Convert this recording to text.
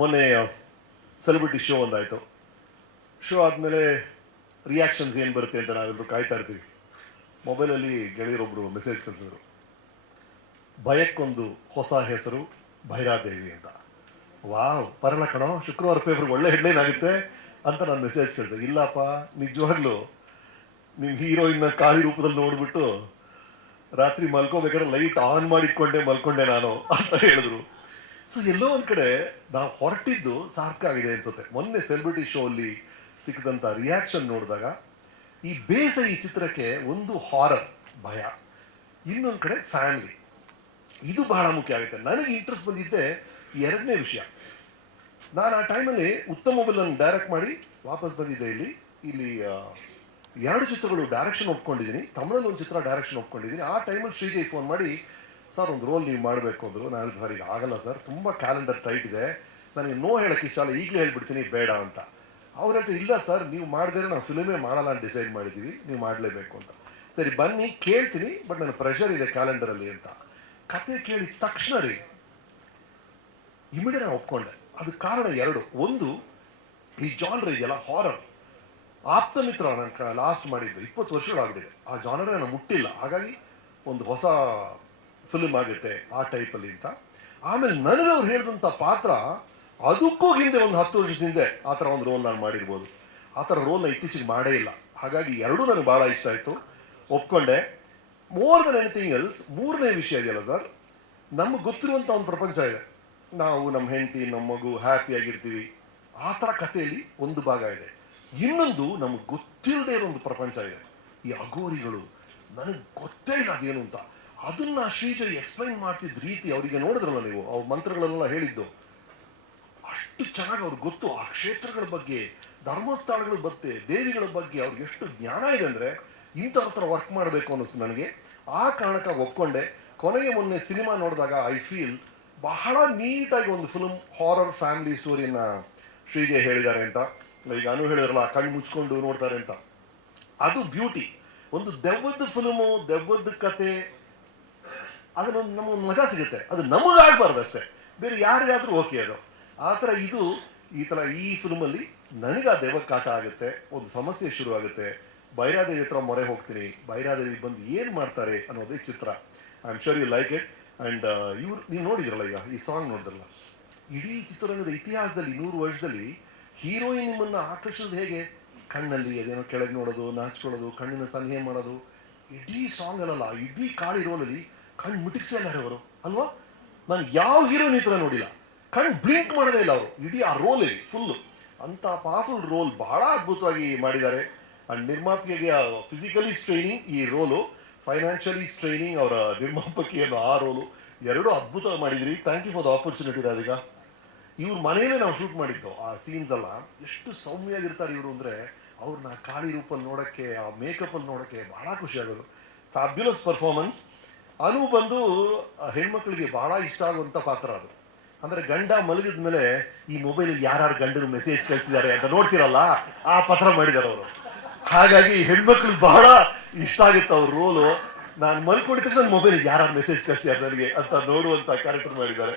ಮೊನ್ನೆ celebrity show ಒಂದಾಯಿತು. Show ಆದಮೇಲೆ reactions ಏನು ಬರುತ್ತೆ ಅಂತ ನಾವೆಲ್ಲರೂ ಕಾಯ್ತಾ ಇರ್ತೀವಿ. ಮೊಬೈಲಲ್ಲಿ ಗೆಳೆಯರೊಬ್ಬರು ಮೆಸೇಜ್ ಕಳಿಸಿದ್ರು, ಭಯಕ್ಕೊಂದು ಹೊಸ ಹೆಸರು ಭೈರಾದೇವಿ ಅಂತ. ವಾವ್, ಬರಲ್ಲ ಕಣೋ, ಶುಕ್ರವಾರ ಪೇಪರ್ಗೆ ಒಳ್ಳೆ ಹೆಡ್ಲೈನ್ ಆಗುತ್ತೆ ಅಂತ ನಾನು ಮೆಸೇಜ್ ಕಳಿಸಿದೆ. ಇಲ್ಲಪ್ಪ, ನಿಜವಾಗ್ಲೂ ನಿಮ್ಮ ಹೀರೋಯಿನ್ನ ಕಾಳಿ ರೂಪದಲ್ಲಿ ನೋಡ್ಬಿಟ್ಟು ರಾತ್ರಿ ಮಲ್ಕೋಬೇಕಾದ್ರೆ ಲೈಟ್ ಆನ್ ಮಾಡಿಟ್ಕೊಂಡೆ ಮಲ್ಕೊಂಡೆ ನಾನು ಅಂತ ಹೇಳಿದ್ರು. ಸೊ ಎಲ್ಲೋ ಒಂದು ಕಡೆ ನಾವು ಹೊರಟಿದ್ದು ಸಾರ್ಥಕ ಆಗಿದೆ ಅನ್ಸುತ್ತೆ. ಮೊನ್ನೆ ಸೆಲೆಬ್ರಿಟಿ ಶೋ ಅಲ್ಲಿ ಸಿಕ್ಕಿದಂಥ ರಿಯಾಕ್ಷನ್ ನೋಡಿದಾಗ ಈ ಬೇಸ ಈ ಚಿತ್ರಕ್ಕೆ ಒಂದು ಹಾರರ್ ಭಯ, ಇನ್ನೊಂದು ಕಡೆ ಫ್ಯಾಮಿಲಿ, ಇದು ಬಹಳ ಮುಖ್ಯ ಆಗುತ್ತೆ. ನನಗೆ ಇಂಟ್ರೆಸ್ಟ್ ಬಂದಿದ್ದೆ ಎರಡನೇ ವಿಷಯ. ನಾನು ಆ ಟೈಮಲ್ಲಿ ಉತ್ತಮ ಮೊಬೈಲನ್ನು ಡೈರೆಕ್ಟ್ ಮಾಡಿ ವಾಪಸ್ ಬಂದಿದ್ದೆ. ಇಲ್ಲಿ ಎರಡು ಚಿತ್ರಗಳು ಡೈರೆಕ್ಷನ್ ಒಪ್ಕೊಂಡಿದ್ದೀನಿ, ತಮಿಳಲ್ಲಿ ಒಂದು ಚಿತ್ರ ಡೈರೆಕ್ಷನ್ ಒಪ್ಕೊಂಡಿದ್ದೀನಿ. ಆ ಟೈಮಲ್ಲಿ ಶ್ರೀಜಯ್ ಫೋನ್ ಮಾಡಿ, ಸರ್ ಒಂದು ರೋಲ್ ನೀವು ಮಾಡಬೇಕು ಅಂದರು. ನಾನು ಹೇಳಿದೆ, ಸರ್ ಈಗ ಆಗಲ್ಲ ಸರ್, ತುಂಬ ಕ್ಯಾಲೆಂಡರ್ ಟೈಟ್ ಇದೆ, ನನಗೆ ನೋ ಹೇಳೋಕ್ಕೆ ಇಷ್ಟ ಅಲ್ಲ, ಈಗಲೇ ಹೇಳ್ಬಿಡ್ತೀನಿ ಬೇಡ ಅಂತ. ಅವ್ರು ಹೇಳ್ತಾರೆ, ಇಲ್ಲ ಸರ್ ನೀವು ಮಾಡಿದ್ರೆ ನಾವು ಫಿಲ್ಮೇ ಮಾಡಲ್ಲ ಅಂತ ಡಿಸೈಡ್ ಮಾಡಿದ್ದೀವಿ, ನೀವು ಮಾಡಲೇಬೇಕು ಅಂತ. ಸರಿ ಬನ್ನಿ ಕೇಳ್ತೀನಿ, ಬಟ್ ನನ್ನ ಪ್ರೆಷರ್ ಇದೆ ಕ್ಯಾಲೆಂಡರಲ್ಲಿ ಅಂತ. ಕತೆ ಕೇಳಿದ ತಕ್ಷಣ ರೀ ಇಮಿಡಿಯೇಟ್ ನಾನು ಒಪ್ಕೊಂಡೆ. ಅದು ಕಾರಣ ಎರಡು. ಒಂದು, ಈ ಜಾನ್ರ್ ಇದೆಯಲ್ಲ ಹಾರರ್, ಆಪ್ತಮಿತ್ರ ನಾನು ಲಾಸ್ಟ್ ಮಾಡಿದ್ದು 20 ವರ್ಷಗಳಾಗ್ಬಿಟ್ಟಿದೆ, ಆ ಜಾನರೇ ನಾನು ಮುಟ್ಟಿಲ್ಲ. ಹಾಗಾಗಿ ಒಂದು ಹೊಸ ಫಿಲ್ಮ್ ಆಗುತ್ತೆ ಆ ಟೈಪಲ್ಲಿ ಅಂತ. ಆಮೇಲೆ ನನಗೆ ಅವ್ರು ಹೇಳಿದಂಥ ಪಾತ್ರ ಅದಕ್ಕೂ ಹಿಂದೆ ಒಂದು 10 ವರ್ಷದ ಹಿಂದೆ ಆ ಥರ ಒಂದು ರೋಲ್ ನಾನು ಮಾಡಿರ್ಬೋದು. ಆ ಥರ ರೋಲ್ನ ಇತ್ತೀಚೆಗೆ ಮಾಡೇ ಇಲ್ಲ. ಹಾಗಾಗಿ ಎರಡೂ ನನಗೆ ಭಾಳ ಇಷ್ಟ ಆಯಿತು, ಒಪ್ಕೊಂಡೆ. ಮೋರ್ ದನ್ ಎನಿಥಿಂಗ್ ಎಲ್ಸ್, ಮೂರನೇ ವಿಷಯ ಇದೆಯಲ್ಲ ಸರ್, ನಮಗೆ ಗೊತ್ತಿರುವಂಥ ಒಂದು ಪ್ರಪಂಚ ಇದೆ, ನಾವು ನಮ್ಮ ಹೆಂಡತಿ ನಮ್ಮ ಮಗು ಹ್ಯಾಪಿಯಾಗಿರ್ತೀವಿ, ಆ ಥರ ಕಥೆಯಲ್ಲಿ ಒಂದು ಭಾಗ ಇದೆ. ಇನ್ನೊಂದು ನಮಗೆ ಗೊತ್ತಿಲ್ಲದೆ ಇರೋ ಒಂದು ಪ್ರಪಂಚ ಇದೆ, ಈ ಅಘೋರಿಗಳು, ನನಗೆ ಗೊತ್ತೇ ಇಲ್ಲ ಅದೇನು ಅಂತ. ಅದನ್ನ ಶ್ರೀಜಯ್ ಎಕ್ಸ್ಪ್ಲೈನ್ ಮಾಡ್ತಿದ್ದ ರೀತಿ, ಅವರಿಗೆ ನೋಡಿದ್ರಲ್ಲ ನೀವು, ಅವ್ರ ಮಂತ್ರಗಳನ್ನೆಲ್ಲ ಹೇಳಿದ್ದು ಅಷ್ಟು ಚೆನ್ನಾಗಿ ಅವ್ರಿಗೆ ಗೊತ್ತು. ಆ ಕ್ಷೇತ್ರಗಳ ಬಗ್ಗೆ, ಧರ್ಮಸ್ಥಳಗಳ ಬಗ್ಗೆ, ದೇವಿಗಳ ಬಗ್ಗೆ ಅವ್ರಿಗೆ ಎಷ್ಟು ಜ್ಞಾನ ಇದೆ ಅಂದರೆ ಇಂಥವ್ರ ಹತ್ರ ವರ್ಕ್ ಮಾಡಬೇಕು ಅನ್ನಿಸ್ತು ನನಗೆ. ಆ ಕಾರಣಕ್ಕಾಗಿ ಒಪ್ಕೊಂಡೆ. ಕೊನೆಗೆ ಮೊನ್ನೆ ಸಿನಿಮಾ ನೋಡಿದಾಗ ಐ ಫೀಲ್ ಬಹಳ ನೀಟಾಗಿ ಒಂದು ಫಿಲ್ಮ್ ಹಾರರ್ ಫ್ಯಾಮಿಲಿ ಸ್ಟೋರಿಯನ್ನ ಶ್ರೀಜಯ್ ಹೇಳಿದ್ದಾರೆ ಅಂತ. ಈಗ ಅನು ಹೇಳಿದ್ರಲ್ಲ, ಕಣ್ಣು ಮುಚ್ಕೊಂಡು ನೋಡ್ತಾರೆ ಅಂತ, ಅದು ಬ್ಯೂಟಿ. ಒಂದು ದೆವ್ವದ ಫಿಲ್ಮು, ದೆವ್ವದ ಕತೆ, ಅದನ್ನೊಂದು ನಮಗೊಂದು ಮಜಾ ಸಿಗುತ್ತೆ. ಅದು ನಮಗಾಗಬಾರ್ದು ಅಷ್ಟೇ, ಬೇರೆ ಯಾರಿಗಾದ್ರೂ ಓಕೆ ಅದು. ಆ ಥರ ಇದು ಈ ಫಿಲ್ಮಲ್ಲಿ ನನಗೆ ಆ ದೆವ್ವ ಕಾಟ ಆಗುತ್ತೆ, ಒಂದು ಸಮಸ್ಯೆ ಶುರು ಆಗುತ್ತೆ. ಭೈರಾದೇವಿ ಹತ್ರ ಮೊರೆ ಹೋಗ್ತೀನಿ, ಭೈರಾದೇವಿ ಬಂದು ಏನು ಮಾಡ್ತಾರೆ ಅನ್ನೋದೇ ಚಿತ್ರ. I am sure you like it. And ನೀವು ನೋಡಿದ್ರಲ್ಲ, ಈಗ ಈ ಸಾಂಗ್ ನೋಡಿದ್ರಲ್ಲ, ಇಡೀ ಚಿತ್ರರಂಗದ ಇತಿಹಾಸದಲ್ಲಿ 100 ವರ್ಷದಲ್ಲಿ ಹೀರೋಯಿನ್ ನಿಮ್ಮನ್ನು ಆಕರ್ಷಿಸೋದು ಹೇಗೆ? ಕಣ್ಣಲ್ಲಿ ಅದೇನೋ ಕೆಳಗೆ ನೋಡೋದು, ನಾಚ್ಕೊಳ್ಳೋದು, ಕಣ್ಣಿನ ಸಲಹೆ ಮಾಡೋದು. ಇಡೀ ಸಾಂಗ್ ಅಲ್ಲಲ್ಲ, ಇಡೀ ಕಾಳಿ ರೋಲಲ್ಲಿ ಕಣ್ಣು ಮುಟಿಕ್ಸಿದ್ದಾರೆ ಅವರು, ಅಲ್ವಾ? ನಾನು ಯಾವ ಹೀರೋಯಿನ್ ಈ ಥರ ನೋಡಿಲ್ಲ, ಕಣ್ಣು ಬ್ಲಿಂಕ್ ಮಾಡೋದೇ ಇಲ್ಲ ಅವರು ಇಡೀ ಆ ರೋಲಲ್ಲಿ ಫುಲ್ಲು. ಅಂಥ ಪವರ್ಫುಲ್ ರೋಲ್ ಬಹಳ ಅದ್ಭುತವಾಗಿ ಮಾಡಿದ್ದಾರೆ. ಆ್ಯಂಡ್ ನಿರ್ಮಾಪಕಿಗೆ ಫಿಸಿಕಲಿ ಸ್ಟ್ರೈನಿಂಗ್ ಈ ರೋಲು, ಫೈನಾನ್ಷಿಯಲಿ ಸ್ಟ್ರೈನಿಂಗ್ ಅವರ ನಿರ್ಮಾಪಕಿಯನ್ನು ಆ ರೋಲು, ಎರಡೂ ಅದ್ಭುತವಾಗಿ ಮಾಡಿದಿರಿ. Thank you for the opportunity Radhika. ಇವ್ರ ಮನೆಯಲ್ಲೇ ನಾವು ಶೂಟ್ ಮಾಡಿದ್ದು ಆ ಸೀನ್ಸ್ ಎಲ್ಲ. ಎಷ್ಟು ಸೌಮ್ಯವಾಗಿರ್ತಾರೆ ಇವರು ಅಂದರೆ, ಅವ್ರನ್ನ ಕಾಳಿ ರೂಪಲ್ಲಿ ನೋಡೋಕ್ಕೆ, ಆ ಮೇಕಪ್ಪಲ್ಲಿ ನೋಡೋಕ್ಕೆ ಭಾಳ ಖುಷಿ ಆಗೋದು. Fabulous performance. ಅನು ಬಂದು ಹೆಣ್ಮಕ್ಳಿಗೆ ಭಾಳ ಇಷ್ಟ ಆಗುವಂಥ ಪಾತ್ರ ಅದು. ಅಂದರೆ ಗಂಡ ಮಲಗಿದ ಮೇಲೆ ಈ ಮೊಬೈಲ್ ಯಾರು ಗಂಡನ ಮೆಸೇಜ್ ಕಳಿಸಿದ್ದಾರೆ ಅಂತ ನೋಡ್ತಿರಲ್ಲ, ಆ ಪಾತ್ರ ಮಾಡಿದ್ದಾರೆ ಅವರು. ಹಾಗಾಗಿ ಹೆಣ್ಮಕ್ಳಿಗೆ ಬಹಳ ಇಷ್ಟ ಆಗುತ್ತೆ ಅವ್ರ ರೋಲು. ನಾನು ಮಲ್ಕೊಂಡಿದ್ದ ನನ್ನ ಮೊಬೈಲ್ ಯಾರು ಮೆಸೇಜ್ ಕಳಿಸಿದ್ದಾರೆ ನನಗೆ ಅಂತ ನೋಡುವಂಥ ಕ್ಯಾರೆಕ್ಟರ್ ಮಾಡಿದ್ದಾರೆ.